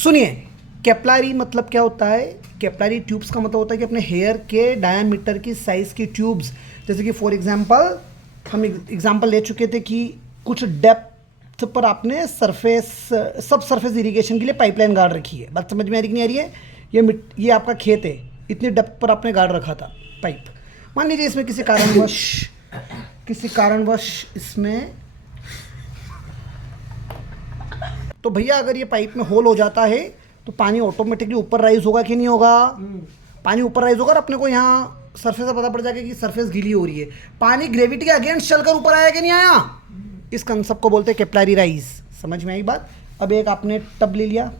सुनिए, कैपलारी मतलब क्या होता है? कैपलारी ट्यूब्स का मतलब होता है कि अपने हेयर के डायमीटर की साइज़ की ट्यूब्स, जैसे कि फॉर एग्जांपल हम एग्जांपल ले चुके थे कि कुछ डेप्थ पर आपने सरफेस सब सरफेस इरिगेशन के लिए पाइपलाइन गाड़ रखी है। बात समझ में आ रही कि नहीं आ रही है? ये आपका खेत है, इतनी डेप्थ पर आपने गाड़ रखा था पाइप। मान लीजिए इसमें किसी कारणवश इसमें, तो भैया अगर ये पाइप में होल हो जाता है तो पानी ऑटोमेटिकली ऊपर राइज होगा कि नहीं होगा? पानी ऊपर राइज होगा और अपने को यहाँ सरफेस का पता पड़ जाएगा कि सरफेस गीली हो रही है। पानी ग्रेविटी के अगेंस्ट चलकर ऊपर आया कि नहीं आया? इस कंसेप्ट को बोलते हैं कैपिलरी राइज। समझ में आई बात? अब एक आपने टब ले लिया,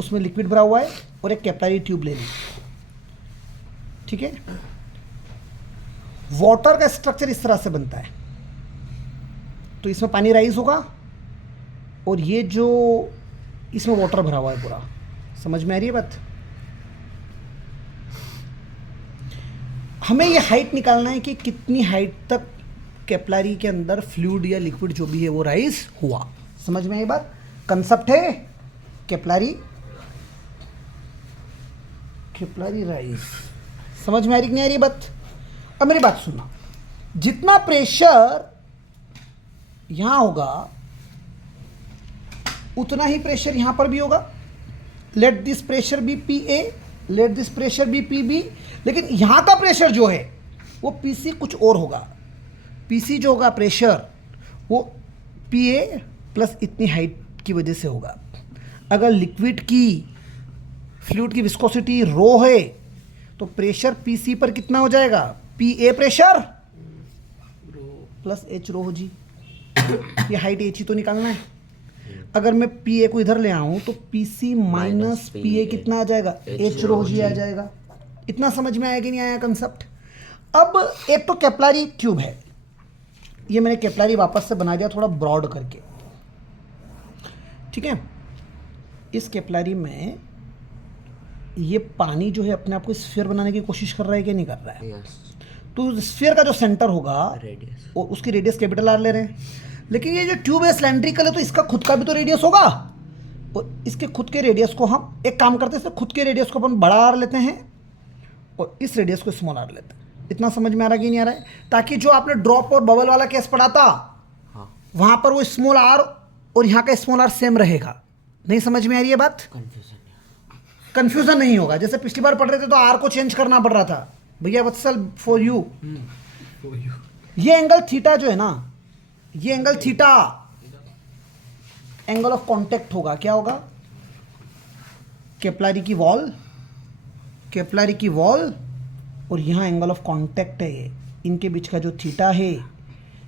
उसमें लिक्विड भरा हुआ है और एक कैपिलरी ट्यूब ले ली, ठीक है? वाटर का स्ट्रक्चर इस तरह से बनता है, तो इसमें पानी राइज होगा और ये जो इसमें वाटर भरा हुआ है पूरा। समझ में आ रही है बात? हमें ये हाइट निकालना है कि कितनी हाइट तक कैपिलरी के अंदर फ्लूइड या लिक्विड जो भी है वो राइज हुआ। समझ में आई बात? कंसेप्ट है कैपिलरी राइज। समझ में आ रही कि नहीं आ रही बात? अब मेरी बात सुनना, जितना प्रेशर यहां होगा उतना ही प्रेशर यहां पर भी होगा। Let this pressure be P A, let this pressure be P B. लेकिन यहां का प्रेशर जो है वो पी सी कुछ और होगा। पी सी जो होगा प्रेशर वो पी ए प्लस इतनी हाइट की वजह से होगा। अगर लिक्विड की फ्लूइड की विस्कोसिटी रो है तो प्रेशर पी सी पर कितना हो जाएगा? P A pressure plus H rho G. ये हाइट एच ही तो निकालना है। अगर मैं पी ए को इधर ले आऊं तो P C minus P A कितना आ जाएगा? एच रो जी आ जाएगा। इतना समझ में आया कि नहीं आया कंसेप्ट? अब एक तो कैपिलरी ट्यूब है, ये मैंने कैपिलरी वापस से बना दिया थोड़ा ब्रॉड करके, ठीक है? इस कैपिलरी में ये पानी जो है अपने आप को स्फीयर बनाने की कोशिश कर रहा है कि नहीं कर रहा है? तो स्फीयर का जो सेंटर होगा और उसकी रेडियस कैपिटल आर ले रहे हैं। लेकिन ये जो ट्यूब है सिलेंड्रिकल है तो इसका खुद का भी तो रेडियस होगा, और इसके खुद के रेडियस को हम एक काम करते हैं, खुद के रेडियस को अपन बड़ा आर लेते हैं और इस रेडियस को स्मॉल आर लेते हैं। इतना समझ में आ रहा है कि नहीं आ रहा है? ताकि जो आपने ड्रॉप और बबल वाला केस पढ़ा था वहां पर वो स्मॉल आर और यहाँ का स्मॉल आर सेम रहेगा। नहीं समझ में आ रही है बात? कंफ्यूजन नहीं होगा। जैसे पिछली बार पढ़ रहे थे तो आर को चेंज करना पड़ रहा था। भैया वत्सल फॉर यू, ये एंगल थीटा जो है ना, ये angle theta angle of contact होगा। क्या होगा? कैपिलरी की वॉल और यहां एंगल ऑफ कांटेक्ट है, ये इनके बीच का जो थीटा है,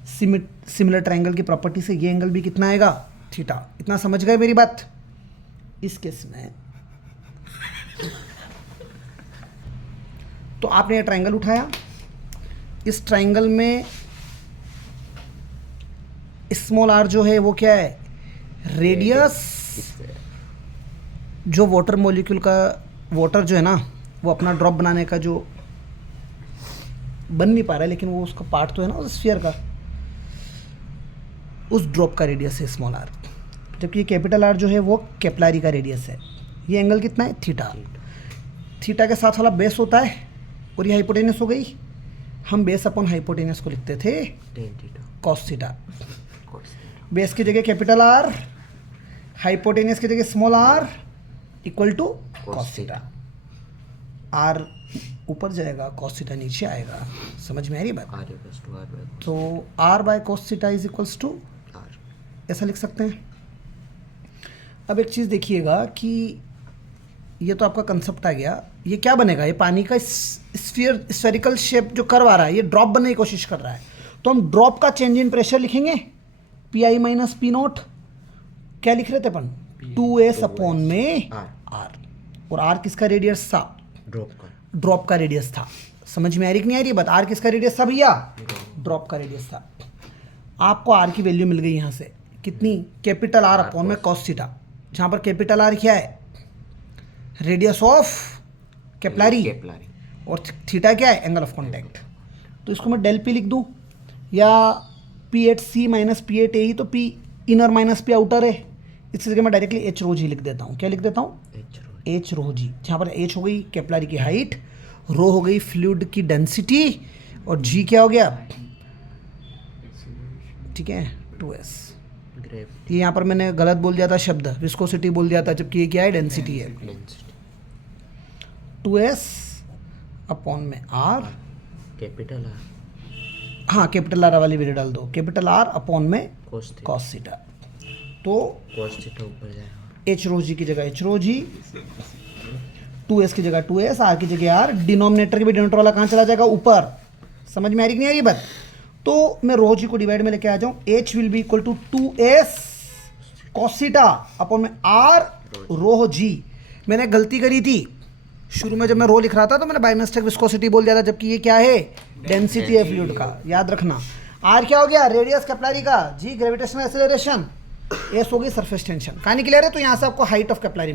सिमिलर ट्रायंगल की प्रॉपर्टी से ये एंगल भी कितना आएगा? थीटा। इतना समझ गए मेरी बात? इस केस में तो आपने ये ट्रायंगल उठाया, इस ट्रायंगल में स्मॉल आर जो है वो क्या है? रेडियस। जो वाटर मॉलिक्यूल का, वाटर जो है ना वो अपना ड्रॉप बनाने का जो बन नहीं पा रहा है, लेकिन वो उसका पार्ट तो है ना उस स्फीयर का, उस ड्रॉप का रेडियस है स्मॉल आर। जबकि ये कैपिटल आर जो है वो कैपिलरी का रेडियस है। ये एंगल कितना है? थीटा। थीटा के साथ वाला बेस होता है और ये हाइपोटेनस हो गई। हम बेस अपॉन हाइपोटेनस को लिखते थे कॉस थीटा। बेस की जगह कैपिटल आर, हाइपोटेनस की जगह small R equal to cos theta. R ऊपर जाएगा, कॉस थीटा नीचे आएगा। समझ में आ रही बात? तो R by cos theta is equals to R, ऐसा लिख सकते हैं। अब एक चीज़ देखिएगा कि ये तो आपका कंसेप्ट आ गया। ये क्या बनेगा? ये पानी का स्फेरिकल शेप जो कर्व आ रहा है ये ड्रॉप बनने की कोशिश कर रहा है, तो हम ड्रॉप का चेंज इन प्रेशर लिखेंगे P I minus P not. क्या लिख रहे थे अपन? 2s अपॉन में आर। और आर किसका रेडियस था? ड्रॉप का रेडियस था। समझ में आ रही कि नहीं आ रही बात? आर किसका रेडियस था भैया? ड्रॉप का रेडियस था। आपको आर की वैल्यू मिल गई यहाँ से कितनी? कैपिटल आर अपॉन में कॉस थीटा, जहाँ पर कैपिटल आर क्या है? रेडियस ऑफ कैपिलरी और थीटा क्या है? Angle of contact. तो इसको मैं डेल पी लिख दूँ या पी एट सी माइनस पी एट ए ही, तो P inner minus P outer है। इस जगह मैं डायरेक्टली एच रो जी लिख देता हूँ। क्या लिख देता हूँ? एच रो जी। जहाँ पर एच हो गई कैपिलरी की हाइट, रो हो गई फ्लूइड की डेंसिटी, और जी क्या हो गया? ठीक है, 2s। ये यहाँ पर मैंने गलत बोल दिया था शब्द, विस्कोसिटी बोल दिया था, जबकि ये क्या है? डेंसिटी है। 2s अपॉन में r, कैपिटल आर, हाँ कैपिटल आर वाली वैल्यू डाल दो, कैपिटल आर अपॉन में कॉस थीटा। तो कॉस थीटा ऊपर जाएगा, एच रो जी की जगह एच रो जी, 2s की जगह 2s, r की जगह r, डिनोमिनेटर के भी डिनोमिनेटर वाला कहाँ चला जाएगा? ऊपर। समझ में आ रही कि नहीं आ रही बात? तो मैं रो जी को डिवाइड में लेके आ जाऊँ, h will be equal to 2s cos theta upon में r रो जी। मैंने गलती करी थी शुरू में, जब मैं रो लिख रहा था तो मैंने बाय मिस्टेक विस्कोसिटी बोल दिया था, जबकि ये क्या है? डेंसिटी है फ्लूइड का, याद रखना। r क्या हो गया? रेडियस कैपिलरी का, g ग्रेविटेशनल एक्सेलरेशन, s हो गई सरफेस टेंशन। कहानी क्लियर है? तो यहाँ से आपको हाइट ऑफ कैपिलरी